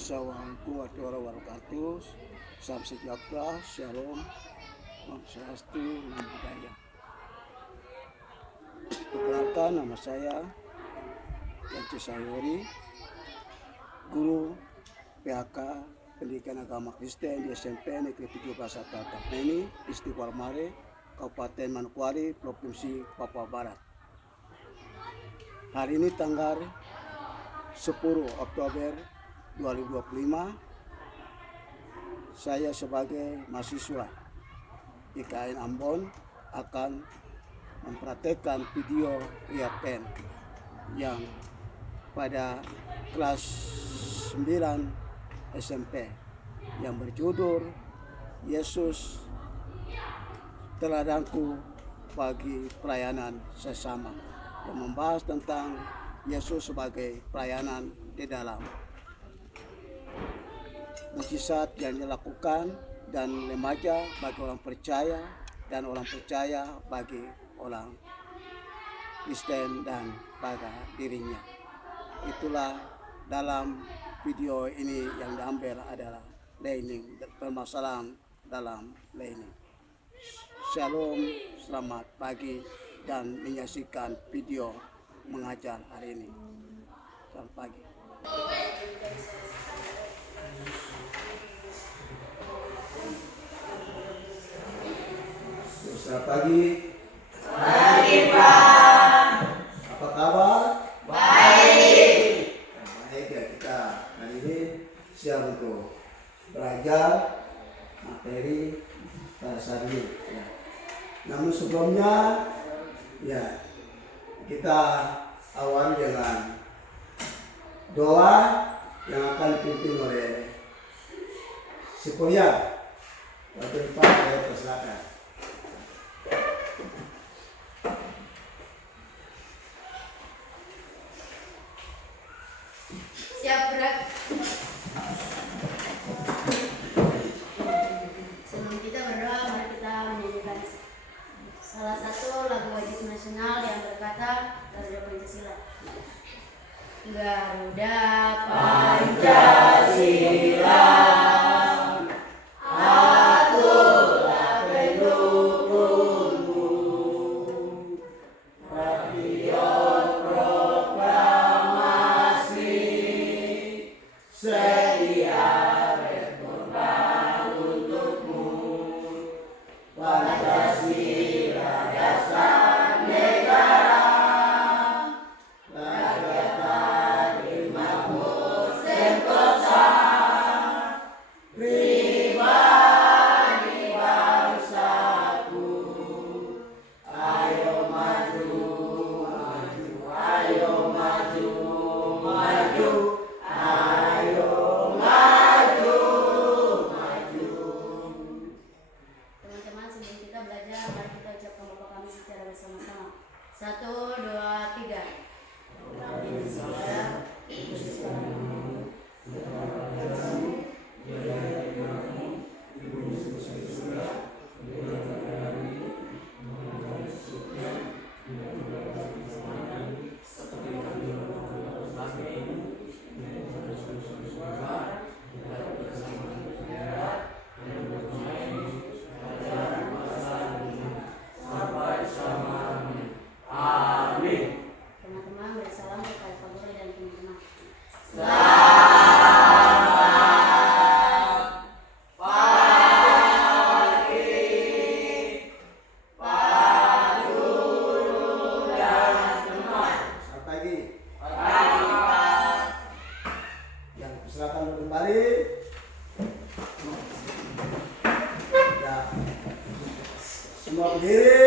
Assalamualaikum warahmatullahi wabarakatuh. Salam sejahtera, shalom, Om Swastiastu, Namo Buddhaya. Perkenalkan, nama saya Yanti Sayuri, guru PHK Pendidikan Agama Kristen di SMP Negeri 17 Tapeni, Istiqlal Mare, Kabupaten Manokwari, Provinsi Papua Barat. Hari ini tanggal 10 Oktober 2025, saya sebagai mahasiswa IKN Ambon akan mempraktekkan video IAPN yang pada kelas 9 SMP yang berjudul Yesus Teladanku bagi Pelayanan Sesama, yang membahas tentang Yesus sebagai pelayanan di dalam mujizat yang dilakukan dan remaja bagi orang percaya dan orang percaya bagi orang Kristen dan pada dirinya. Itulah dalam video ini yang diambil adalah learning, permasalahan dalam learning. Shalom, selamat pagi dan menyaksikan video mengajar hari ini. Selamat pagi. Selamat pagi. Pagi, Pak. Apa kabar? Baik. Baik ya, kita hari ini siap untuk belajar materi bahasa ini. Ya. Namun sebelumnya, ya kita awali dengan doa yang akan dipimpin oleh si kuliah. Waktu Pak, saya persilakan. Siap, Bro. Sebelum kita berdoa, mari kita menyanyikan salah satu lagu wajib nasional yang berkata Garuda Pancasila. Garuda Pancasila, akulah pendukungmu. Patriot proklamasi, sedia berkorban untukmu. Pancasila dasar negara, rakyat adil makmur sentosa, pribadi bangsaku. Ayo maju, maju, ayo maju, maju, ayo maju, maju. Teman-teman, sebelum kita belajar, mari kita ucapkan Bapa kami secara bersama-sama. 1, 2, 3. Teman-teman, bersalam kepada Pak Guru dan teman-teman. Selamat pagi. Yang persilakan kembali. Ya, semua berdiri.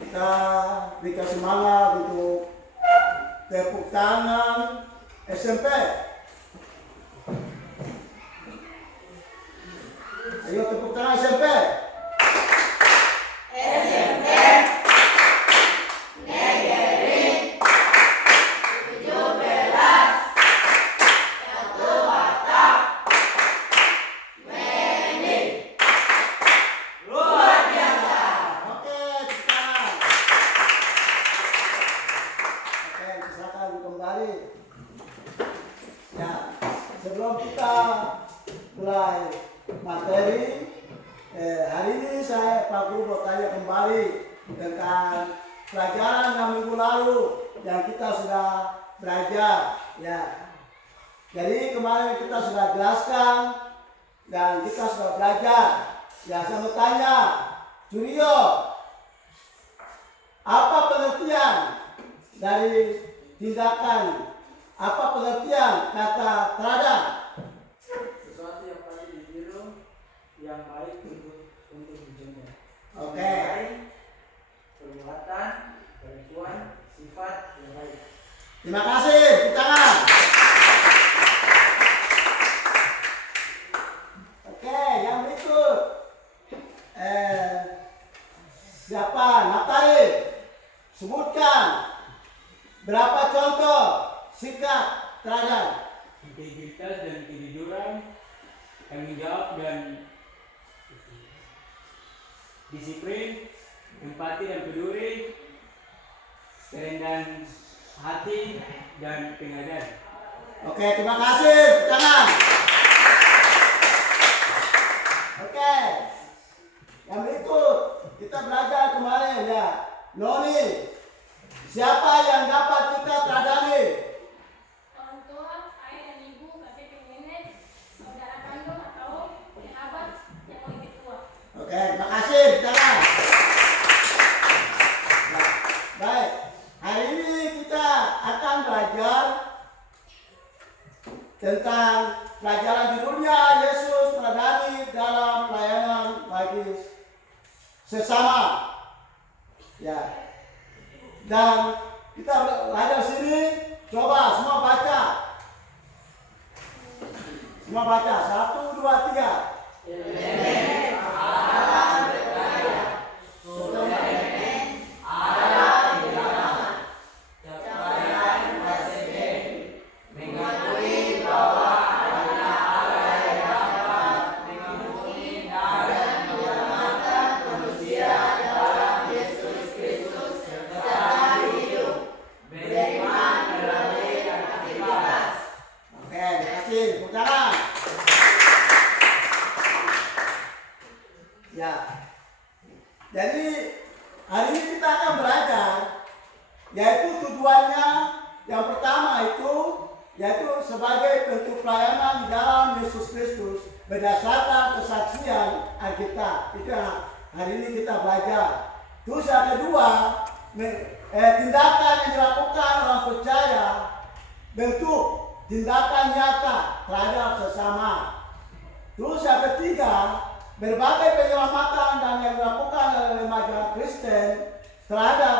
Kita berikan semangat untuk tepuk tangan SMP. Ayo tepuk tangan SMP. Oke, silakan kembali. Ya, sebelum kita mulai materi, hari ini Pak Guru mau tanya kembali tentang pelajaran yang minggu lalu yang kita sudah belajar. Ya, jadi kemarin kita sudah jelaskan dan kita sudah belajar. Ya, saya mau tanya, Julio, apa pengertian dari tindakan? Apa pengertian kata teladan? Sesuatu yang patut ditiru, yang baik untuk dicontoh. Oke. Perbuatan, kelakuan, sifat yang baik. Terima kasih, tepuk tangan. Oke, yang berikut. Siapa? Natali. Sebutkan berapa contoh sikap teladan. Integritas dan kejujuran, tanggung jawab dan disiplin, empati dan peduli, kerendahan hati dan pengabdian. Oke, terima kasih. Tepuk tangan. Oke. Yang berikut kita belajar kemarin ya. Noni. Siapa yang dapat kita teladani? Orang tua, ayah dan ibu, kakek dan nenek, saudara kandung atau sahabat yang lebih tua. Oke, terima kasih. Tangan. Nah, baik. Hari ini kita akan belajar tentang pelajaran judulnya Yesus meladani dalam pelayanan bagi sesama. Ya. Dan kita belajar sini. Coba semua baca. Semua baca. 1, 2, 3. Oke, terima kasih. Tepuk tangan. Ya. Jadi hari ini kita akan belajar yaitu tujuannya yang pertama yaitu sebagai bentuk pelayanan di dalam Yesus Kristus berdasarkan kesaksian Alkitab. Itu yang hari ini kita belajar. Terus yang kedua, tindakan yang dilakukan orang percaya, bentuk tindakan nyata terhadap sesama. Terus yang ketiga, berbagai penyelamatan dan yang dilakukan oleh remaja Kristen terhadap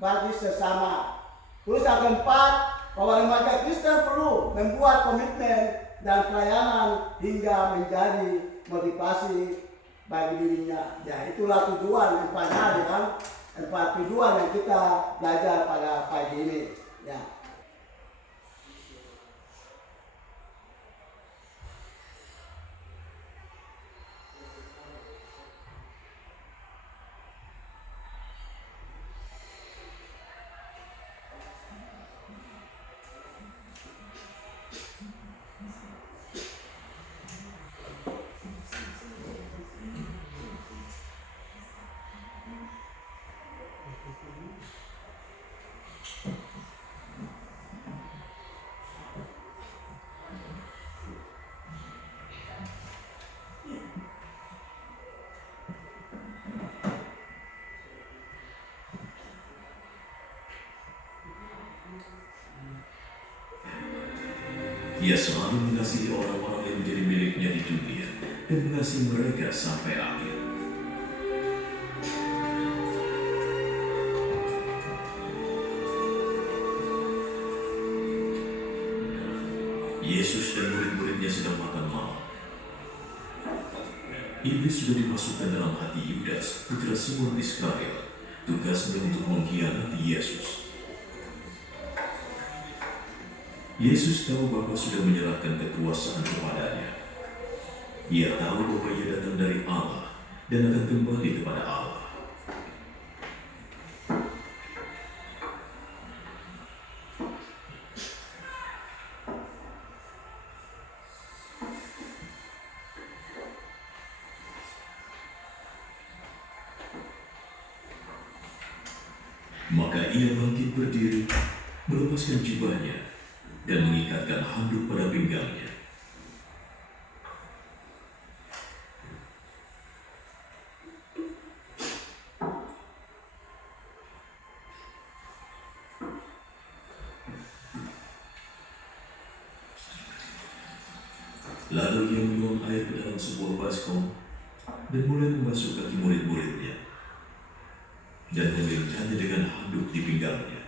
bagi sesama. Terus yang keempat, bahwa remaja Kristen perlu membuat komitmen dan pelayanan hingga menjadi motivasi bagi dirinya. Ya, itulah tujuan empat tujuan yang kita belajar pada pagi ini. Ya. Ia selalu mengasihi orang-orang yang menjadi miliknya di dunia dan mengasihi mereka sampai akhir. Yesus dan murid-muridnya sedang makan malam. Iblis sudah dimasukkan dalam hati Yudas, putra Simon Iskariot. Tugasnya untuk mengkhianati Yesus. Yesus tahu bahwa sudah menyerahkan kekuasaan kepadanya. Ia tahu bahwa ia datang dari Allah dan akan kembali kepada Allah. Maka ia bangkit berdiri, melepaskan jubahnya, dan mengikatkan handuk pada pinggangnya. Lalu ia menuang air ke dalam sebuah baskom dan mulai membasuh kaki murid-muridnya dan mengeringkannya dengan handuk di pinggangnya.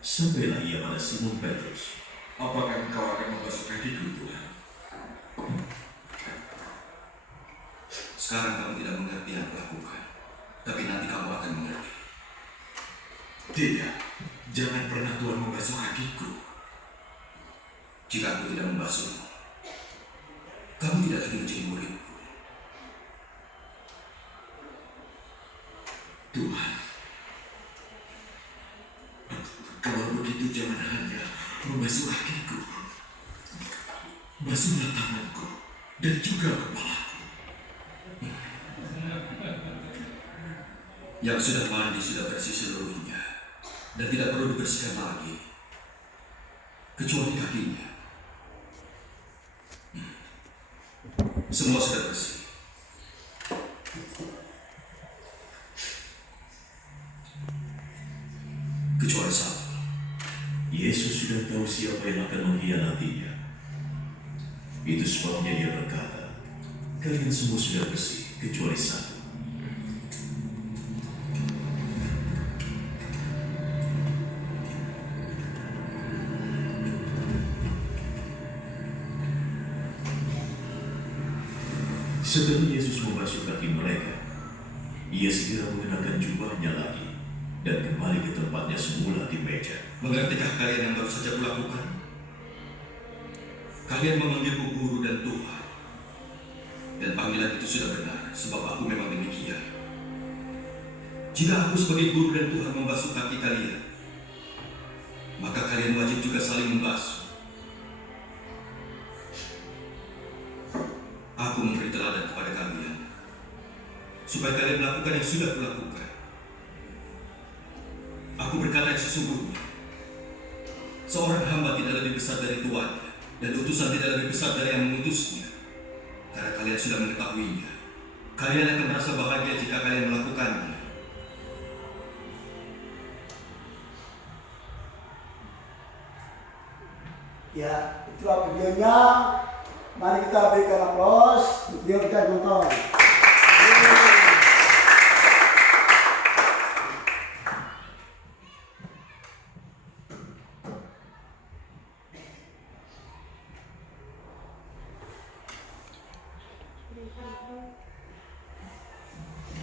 Sampailah ia pada Simon Petrus. Apakah engkau akan membasuh kakiku, Tuhan? Sekarang kamu tidak mengerti yang kulakukan, tapi nanti kamu akan mengerti. Tidak, jangan pernah Tuhan membasuh kakiku. Jika aku tidak membasuhmu, kamu tidak lagi menjadi muridku. Tuhan, kalau begitu jangan hanya membasuh kakiku, basuhlah tanganku dan juga kepalaku. Yang sudah mandi sudah bersih seluruhnya dan tidak perlu dibersihkan lagi, kecuali kakinya. Semua sudah bersih. Kecuali satu. Yesus sudah tahu siapa yang akan mengkhianatinya. Itu sebabnya ia berkata, kalian semua sudah bersih kecuali satu. Setelah Yesus membasuh kaki mereka, ia segera mengenakan jubahnya lagi dan kembali ke tempatnya semula di meja. Mengertikah kalian yang baru saja kulakukan? Kalian memanggilku guru dan Tuhan, dan panggilan itu sudah benar, sebab aku memang demikian. Jika aku sebagai guru dan Tuhan membasuh kaki kalian, maka kalian wajib juga saling membasuh. Aku memberi teladan kepada kalian, supaya kalian melakukan yang sudah kulakukan. Aku berkata yang sesungguhnya, seorang hamba tidak lebih besar dari tuannya, dan utusan tidak lebih besar dari yang mengutusnya. Karena kalian sudah mengetahuinya, kalian akan merasa bahagia jika kalian melakukannya. Ya, itulah videonya. Mari kita berikan aplaus untuk video kita nonton.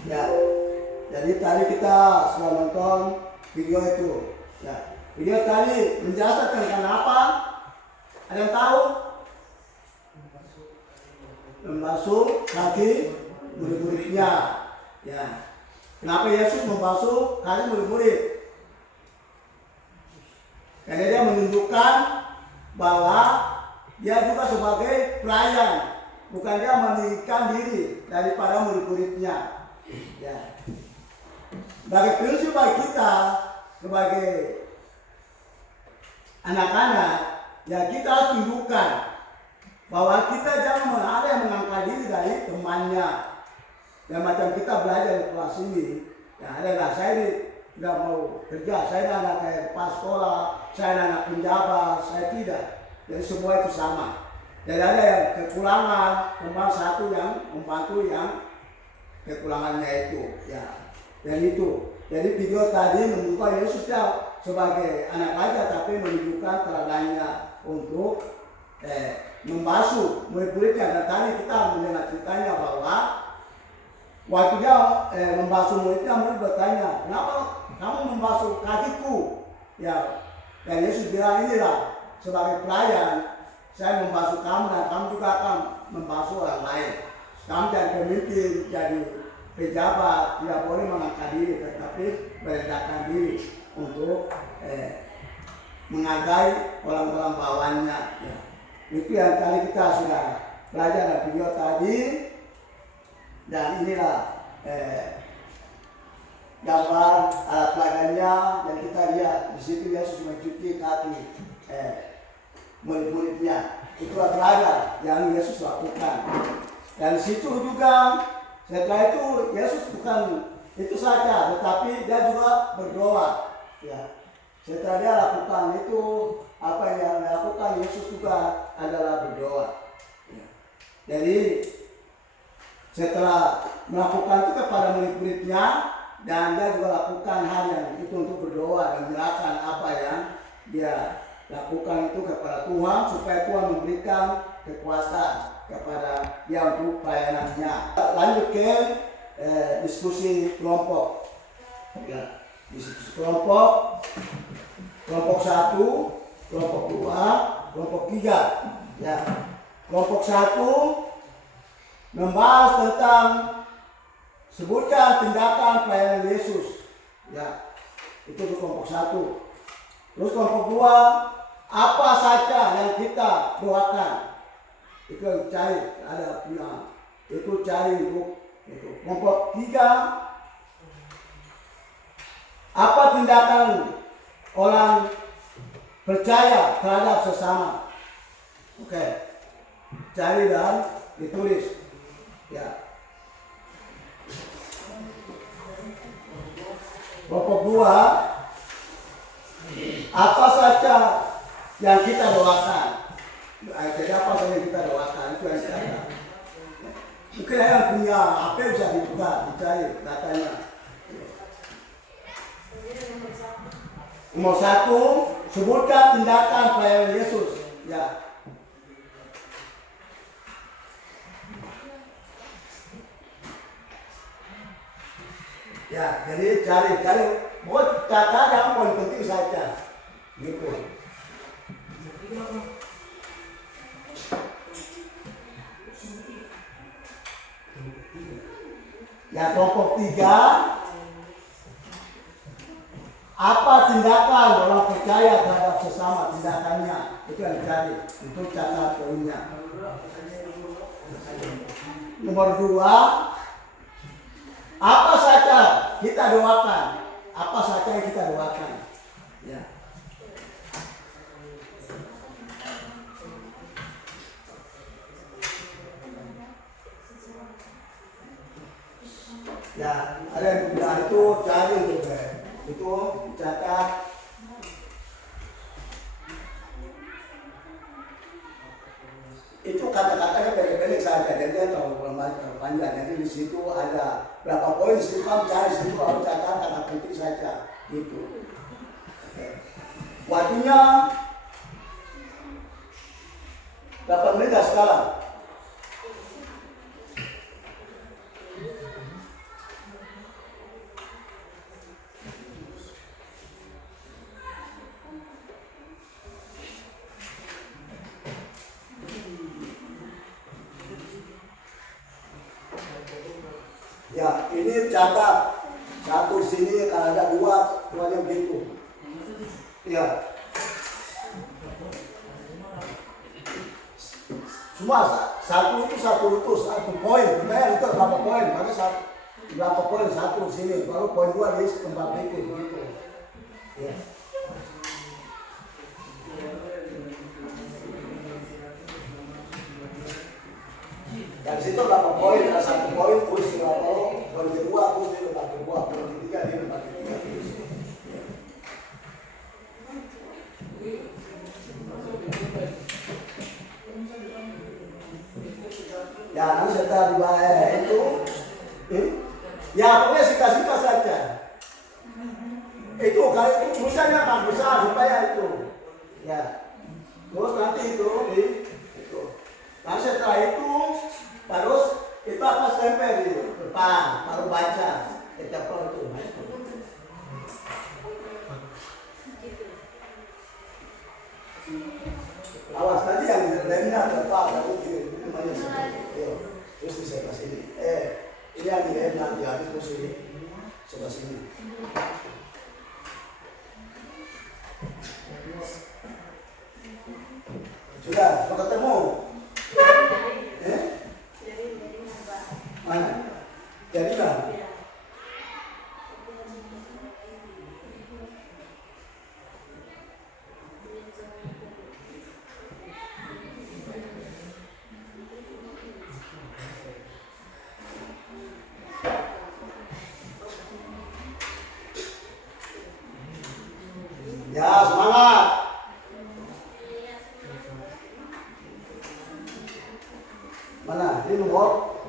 Ya, jadi tadi kita sudah nonton video itu. Ya, video tadi menjelaskan kenapa. Ada yang tahu? Membasuh kaki murid-muridnya. Ya, kenapa Yesus membasuh kaki murid-murid? Karena dia menunjukkan bahwa dia juga sebagai pelayan, bukan dia meninggikan diri daripada murid-muridnya. Ya. Sebagai prinsip bagi kita sebagai anak-anak, ya kita harus tunjukkan bahwa kita jangan ada yang mengangkat diri dari temannya. Dan macam kita belajar di kelas ini, ya ada nggak, saya ini nggak mau kerja, saya anak kepala sekolah, saya anak penjabat, saya tidak. Jadi semua itu sama. Jadi ada yang kekurangan, teman satu yang membantu yang kekurangannya itu, ya. Dan itu, jadi video tadi menunjukkan Yesus sebagai anak raja, tapi menunjukkan teladannya untuk membasuh murid-muridnya. Dan tadi kita mendengar ceritanya bahwa waktu dia membasuh muridnya, murid bertanya, kenapa kamu membasuh kakiku? Ya, dan Yesus bilang, inilah sebagai pelayan, saya membasuh kamu dan kamu juga akan membasuh orang lain. Kamu jadi pemimpin, jadi pejabat, tidak boleh mengangkat diri, tetapi merendahkan diri untuk menghargai orang-orang bawahannya. Ya. Itu yang tadi kita sudah belajar dari video tadi, dan inilah gambar alat peragannya, dan kita lihat di situ Yesus mencuci kaki murid-muridnya. Itulah pelajar yang Yesus lakukan. Dan di situ juga setelah itu Yesus bukan itu saja, tetapi dia juga berdoa. Ya. Setelah dia lakukan itu, apa yang dia lakukan, Yesus juga adalah berdoa. Ya. Jadi setelah melakukan itu kepada murid-muridnya, dan dia juga lakukan hal yang itu untuk berdoa dan menyerahkan apa yang dia lakukan itu kepada Tuhan, supaya Tuhan memberikan kekuatan kepada dia untuk pelayanannya. Lanjut ke diskusi kelompok. Ya, diskusi kelompok 1, kelompok 2, kelompok 3. Ya, kelompok 1 membahas tentang sebutkan tindakan pelayanan Yesus. Ya, itu kelompok 1. Terus kelompok 2, apa saja yang kita doakan. Itu yang cari, ada punya. Itu cari untuk itu. Kelompok 3, apa tindakan orang percaya terhadap sesama. Oke. Cari dan ditulis. Ya. Kelompok 2, apa saja yang kita doakan. Jadi apa saja yang kita doakan, itu yang kita. Mungkin yang punya HP bisa dibuka, dicari datanya. Nomor 1, sebutkan tindakan pelayanan Yesus. Ya. Ya, jadi cari. Buat catat yang paling penting saja. Gitu. Ya, kelompok 3, apa tindakan orang percaya terhadap sesama, tindakannya. Itu yang dicari. Itu catat poinnya. Nomor 2, apa saja kita doakan. Apa saja yang kita doakan. Ya. Ya, ada yang mudah itu cari juga. Itu catat. Itu kata-katanya pendek-pendek saja, jadi dia terlalu panjang. Jadi di situ ada berapa poin, di situ kamu cari, di situ kamu catat kata penting saja. Gitu. Oke. Waktunya berapa menit sekarang? Ya, ini catat. 1 di sini, kalau ada 2, keluarnya begitu. Ya. Semua 1 itu 1 poin. Kita itu berapa poin? Maka berapa poin 1 di sini. Baru poin 2 di tempat itu. Begitu. Ya. Dari situ berapa poin? Ada 1 poin, tulis di berapa poin kedua, tulis di tempat kedua, poin ketiga di tempat ketiga. Ya, nanti setelah dibayar itu, ya pokoknya sikat-sikat saja. Itu kalau itu tulisannya kan besar supaya itu, ya. Terus nanti itu. Nah setelah itu terus itu apa stempel di depan, baru baca etapel itu. Awas tadi yang lemnya depan, lalu itu banyak sekali. Terus di sebelah sini. Ini yang di lem nanti habis terus ini sebelah sini. Mana? Ini nomor?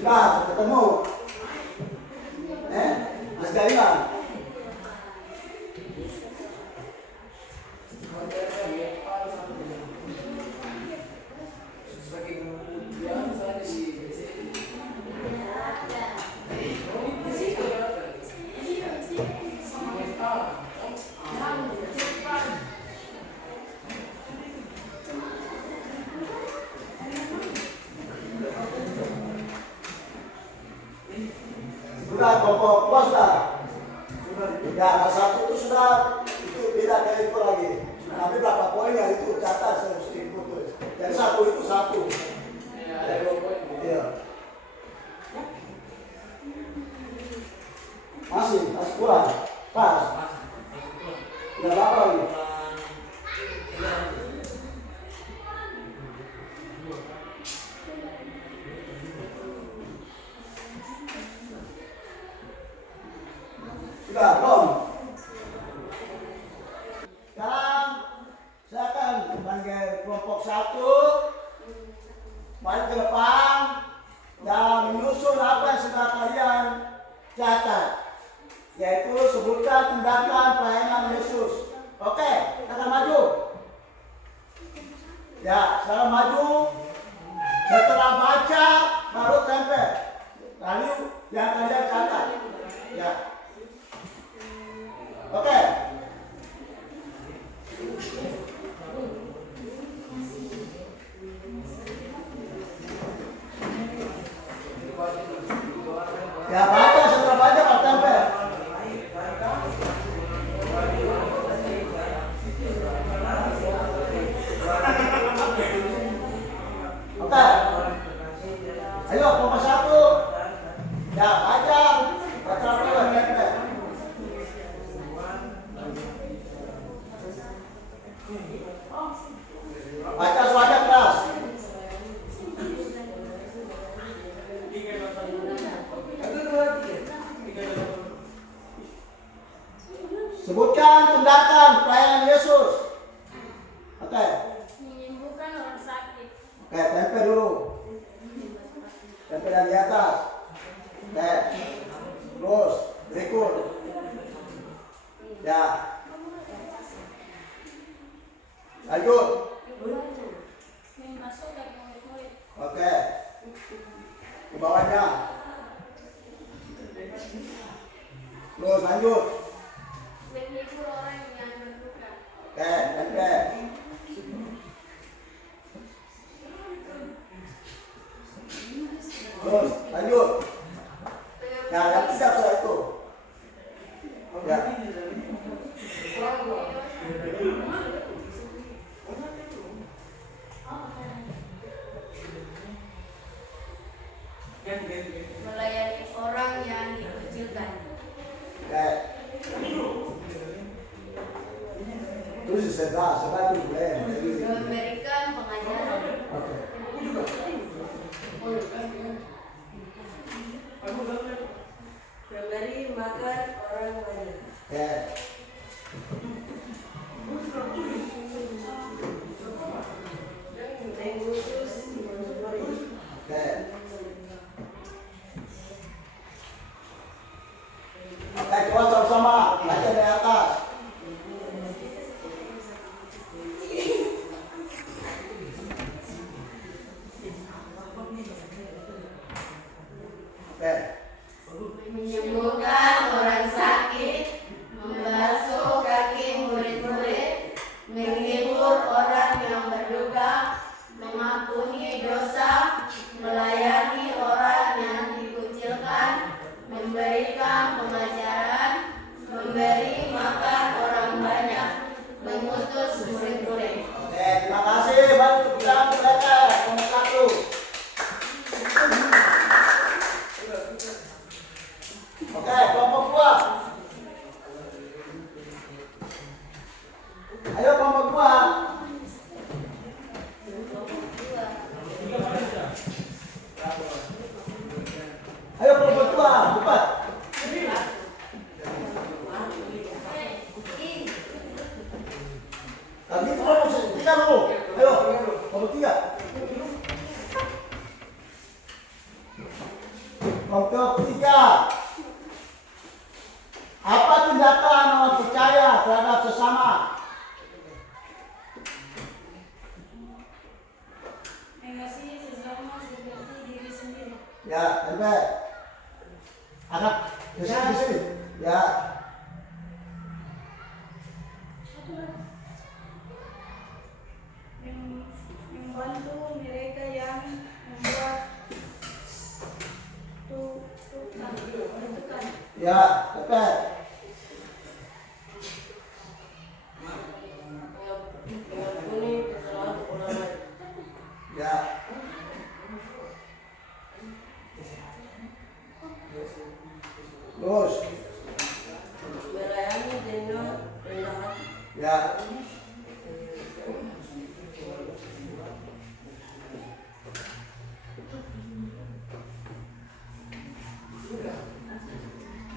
Sudah ketemu. Mas Gariman. Sudah kelompok puas sudah. Ya, satu itu sudah itu beda dari itu lagi. Tapi berapa poinnya itu catat saya mesti putus. Dari satu itu satu. Iya. Masih kurang. Pas. Tidak apa lagi. Sudah, belum? Sekarang saya akan panggil kelompok 1 balik ke depan dan menyusun apa yang sudah kalian catat, yaitu sebutkan tindakan pelayanan Yesus. Oke, akan maju. Ya, sekarang maju. Setelah baca baru tempel. Lalu yang kalian catat. Ya. Oke. Ya, baca setelah baca Pak tempel. Oke. Ayo kelompok 1. Ya, baca. Baca dulu tempel. Baca suara keras. Sebutkan tindakan pelayanan Yesus. Oke. Menyembuhkan orang sakit. Oke, tempel dulu. Tempel yang di atas. Oke. Terus berikut. Ya. Lanjut. Memasukkan murid-murid. Oke. Ke bawahnya. Terus lanjut. Menghibur orang yang berduka. Oke, tempel. Terus lanjut. Ya, yang tidak setelah itu. Ya. Melayani orang yang dikucilkan. Oke. Terus setelah itu boleh. Memberikan pengajaran. Oke. Memberi makan orang banyak. Oke. Mengurus murid. Oke. Oke, coba sama-sama baca dari atas. Oke. Menyembuhkan orang sakit, membasuh kaki murid-murid, menghibur orang yang berduka, mengampuni dosa, melayani orang yang dikucilkan, memberikan pengajaran, memberi makan orang banyak, mengutus murid-murid. Oke, terima kasih. Bantu bilang mereka nomor 1. Oke, kelompok 2. Ayo kelompok 2. Ayo kelompok 2, cepat. Lagi kelompok tiga dulu. Ayo, kelompok tiga. Kelompok tiga. Apa tindakan orang percaya terhadap sesama? Mengasihi sesama seperti diri sendiri. Ya, sampai anak di sini. Ya, Membantu mereka yang membuat tutupan. ya, sampai. Ya, terus. Melayani dengan rendah hati. Ya,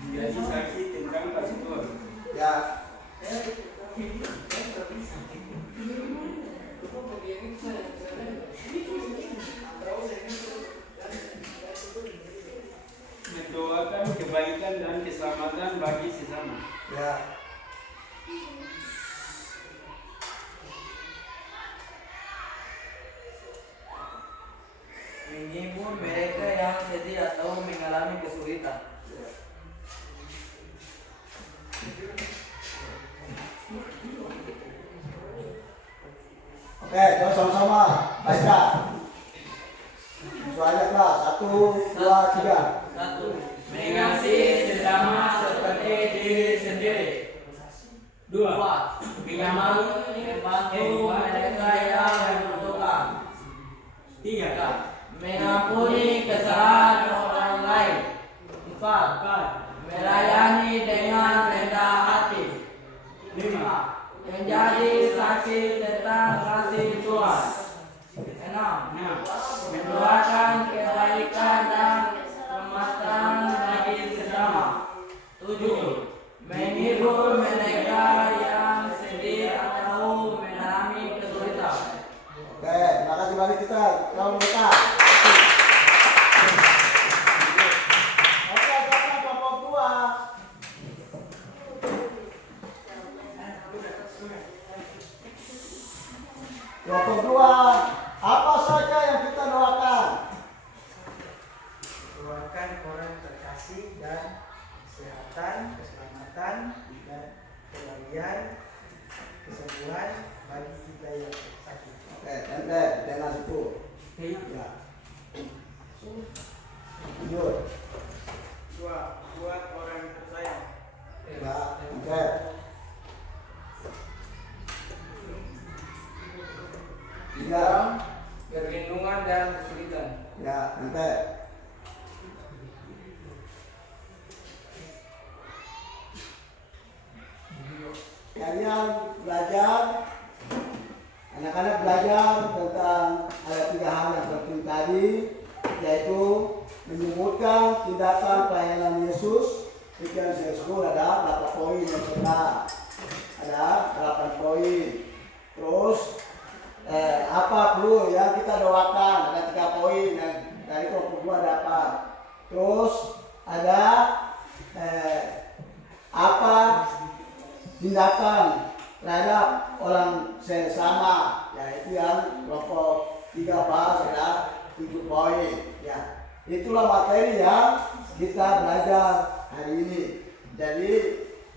Menjadi saksi tentang pastor. ya, Mendoakan kebaikan dan keselamatan bagi sesama. ya, Menghibur mereka yang sedih atau mengalami kesulitan. oke, coba sama-sama baca. Soalnya kelas 1, 2, 3. 1. Mengasihi sesama seperti diri sendiri. 2. Membantu mereka yang membutuhkan. 3. Mengampuni kesalahan orang lain. 4. Melayani dengan rendah hati. 5. Menjadi saksi tentang kasih Tuhan. 6. Mendoakan kebaikan dan keselamatan bagi sesama. 7. Menghibur mereka yang sedih atau mengalami kesulitan. Oke, terima kasih banyak kita. Kalau mereka. Oke, sekarang kelompok 2. Kelompok 2, apa saja yang kita doakan? Doakan orang terkasih dan kesehatan, keselamatan, dan kebahagiaan, kesembuhan bagi kita yang sakit. Oke, tempel dengan itu. Ya. Lanjut. 2. Buat orang tersayang. Ya, tempel. 3. Perlindungan dan kesulitan. Ya, tempel. 4. Kalian belajar, anak-anak belajar tentang ada 3 hal yang penting tadi, yaitu menyebutkan tindakan pelayanan Yesus. Itu yang saya sebut ada 8 poin yang pertama. Ada 8 poin. Terus apa perlu yang kita doakan, ada 3 poin yang dari kelompok 2 dapat. Terus ada apa tindakan terhadap orang sesama, yaitu yang kelompok 3 bahas ada 7 poin. Ya, itulah materi yang kita belajar hari ini. Jadi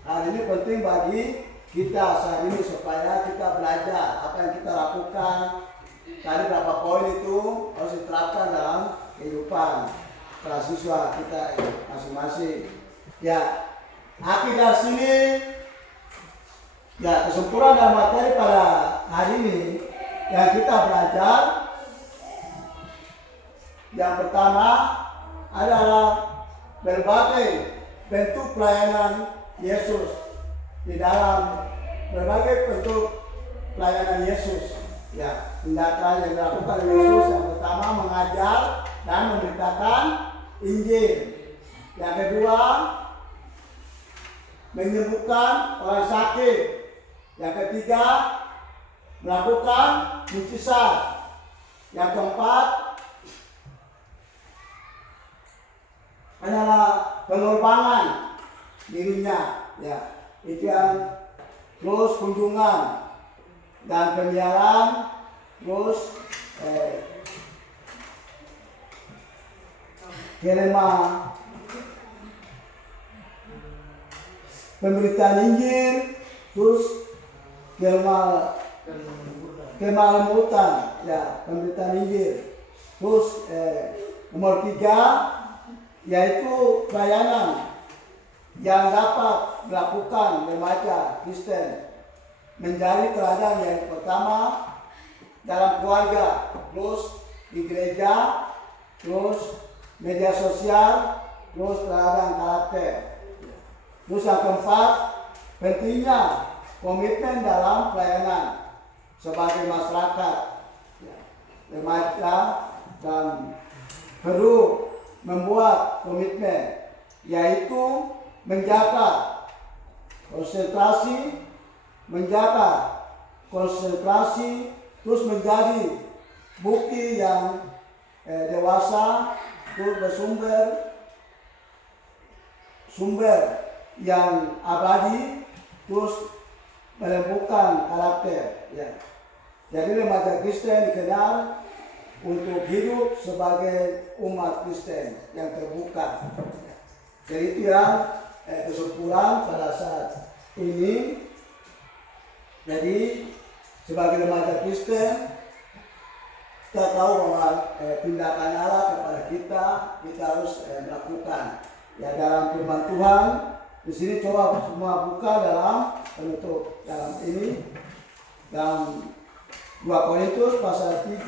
hari ini penting bagi kita saat ini supaya kita belajar apa yang kita lakukan. Tadi berapa poin itu harus diterapkan dalam kehidupan para siswa kita masing-masing. Ya, akhir dari sini. Ya, kesempurnaan dalam materi pada hari ini yang kita belajar, yang pertama adalah berbagai bentuk pelayanan Yesus. Di dalam berbagai bentuk pelayanan Yesus, ya, tindakan yang dilakukan oleh Yesus, yang pertama mengajar dan memberitakan Injil. Yang kedua, menyembuhkan orang sakit. Yang ketiga, melakukan mujizat. Yang keempat adalah pengorbanan dirinya, ya, itu yang terus kunjungan dan pemeliharaan, terus kelima pemberitaan Injil, terus kemalembutan, ya, pemberitaan Injil. Terus nomor 3 yaitu pelayanan yang dapat dilakukan remaja Kristen menjadi teladan yang pertama dalam keluarga, terus di gereja, terus media sosial, terus teladan karakter. Terus yang keempat, pentingnya komitmen dalam pelayanan sebagai masyarakat, remaja, dan perlu membuat komitmen, yaitu menjaga konsentrasi, terus menjadi bukti yang dewasa, terus bersumber yang abadi, terus melembukan karakter, ya. Jadi remaja Kristen dikenal untuk hidup sebagai umat Kristen yang terbuka. Jadi itu yang kesimpulan pada saat ini. Jadi sebagai remaja Kristen kita tahu bahwa tindakan Allah kepada kita harus melakukan, ya, dalam firman Tuhan. Di sini coba semua buka dalam penutup dalam ini, dalam 2 Korintus pasal 3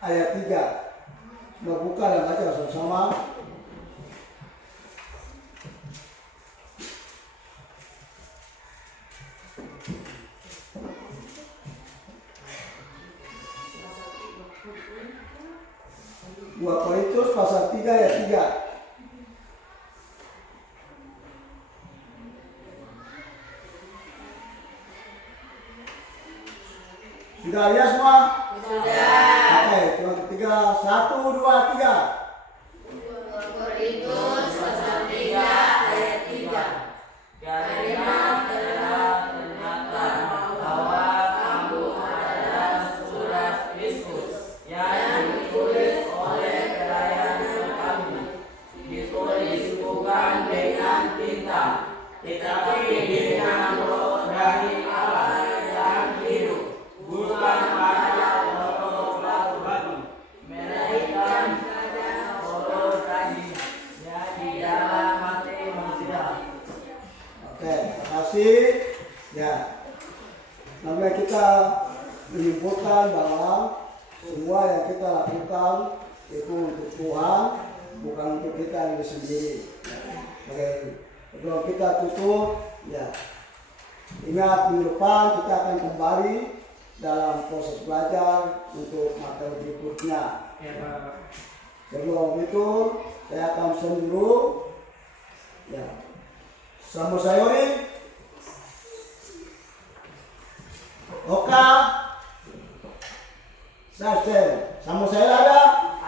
ayat 3. Membuka dan baca bersama-sama. Dua Korintus pasal 3 ayat 3. Sudah lihat semua? Sudah. Oke, yang ketiga, 1, 2, 3. Korintus pasal 3 ayat 3. Karena telah ternyata bahwa kamu adalah surat Kristus yang ditulis oleh pelayanan kami, ditulis bukan dengan tinta, tetapi dengan roh dari Allah yang hidup, bukan pada roh batu, melainkan pada roh daging yang di dalam hati manusia. Oke, terima kasih. Ya, namanya kita menyimpulkan bahwa semua yang kita lakukan itu untuk Tuhan, bukan untuk kita diri sendiri. Oke, sebelum kita tutup, ya, ingat minggu depan kita akan kembali dalam proses belajar untuk materi berikutnya. Sebelum itu, saya akan pesan dulu, ya, sama sayuri, Oka, Sasten, sama saya ada,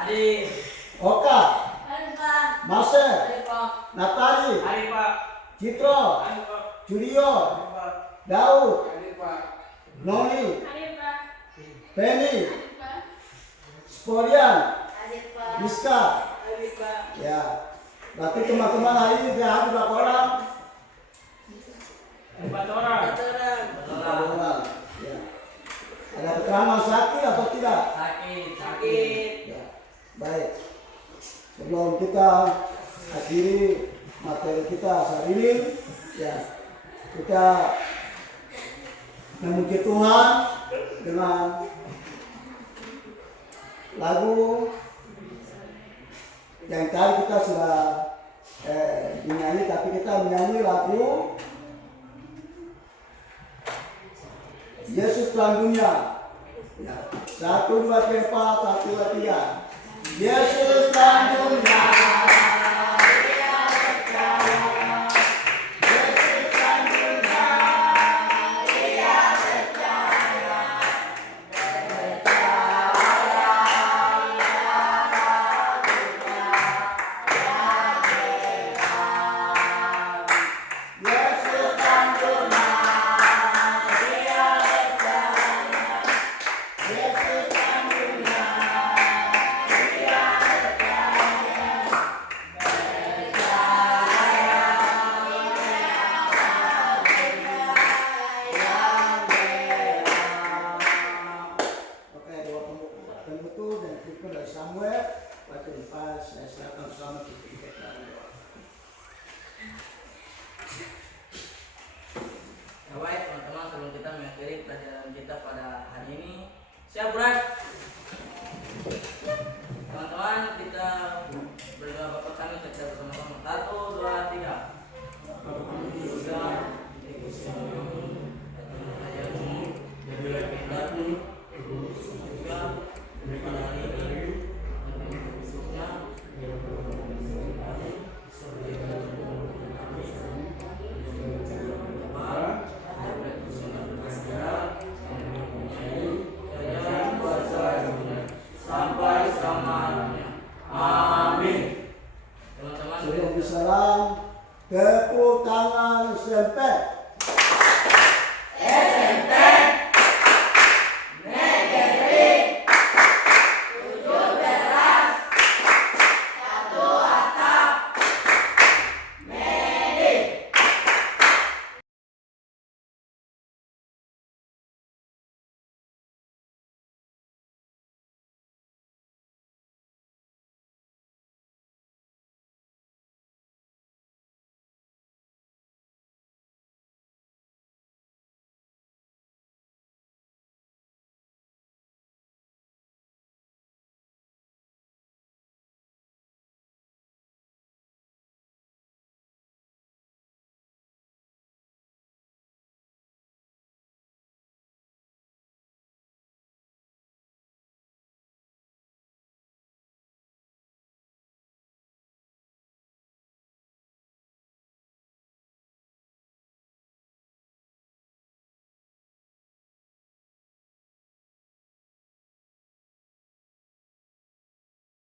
Adi, Oka, Hari Pak. Marcel, Adi Pak, Natali, Adi Pak, Citro, Adi Pak, Julio, Adi Pak, Daud, Adi Pak, Noni, Hari Pak. Penny, Hari Pak. Sporian, Adit Pak. Rizka. Adi Pak. Ya, berarti teman-teman hari ini dia hadir berapa orang? 4 orang. 4 orang. Ya. Ada keterangan sakit atau tidak? Sakit. Ya, baik. Sebelum kita akhiri materi kita saat ini, ya, kita memuji Tuhan dengan lagu yang tadi kita sudah menyanyi, tapi kita menyanyi lagu Yesus Tuhan dunia. Ya. 1, 2, 3, 4, 1, 2, 3. Yesus Tuhan dunia. Yesus Tuhan dunia. Dia percaya. kita pada hari ini. Siap, Bulan?